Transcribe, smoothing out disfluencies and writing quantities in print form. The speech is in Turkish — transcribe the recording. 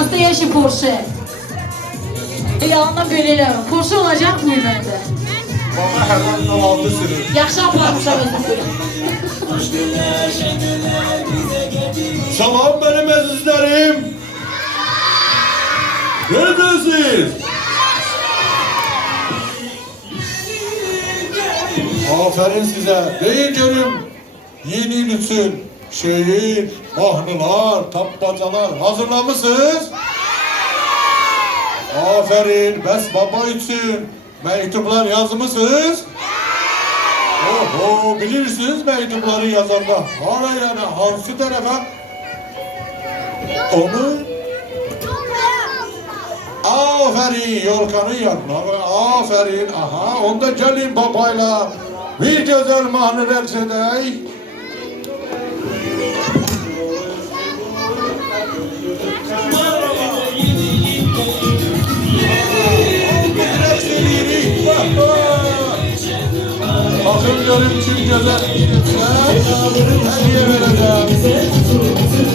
Naстоящий Porsche. Yalandan böyle eləməm. Porsche olacaq mı məndə? Baba hər an altı sürür. Yaxşı aparmışam özüm. Salam benim əzizlərim. Neredesiniz? Aferin size. Deyin görüm. Yeni il için şehir, mahnılar, tapmacalar hazırlamışsınız. Aferin. Bəs baba için mektuplar yazmışsınız. Oho, bilirsiniz mektupları yazanda. Hara yani hansı tarafa? Onu aferin yolkanın yanına. Aferin. Aha onda gelin babayla bir güzel mahnılar söyleyey. Bakın görün kim güzel. Hediye vereceğim.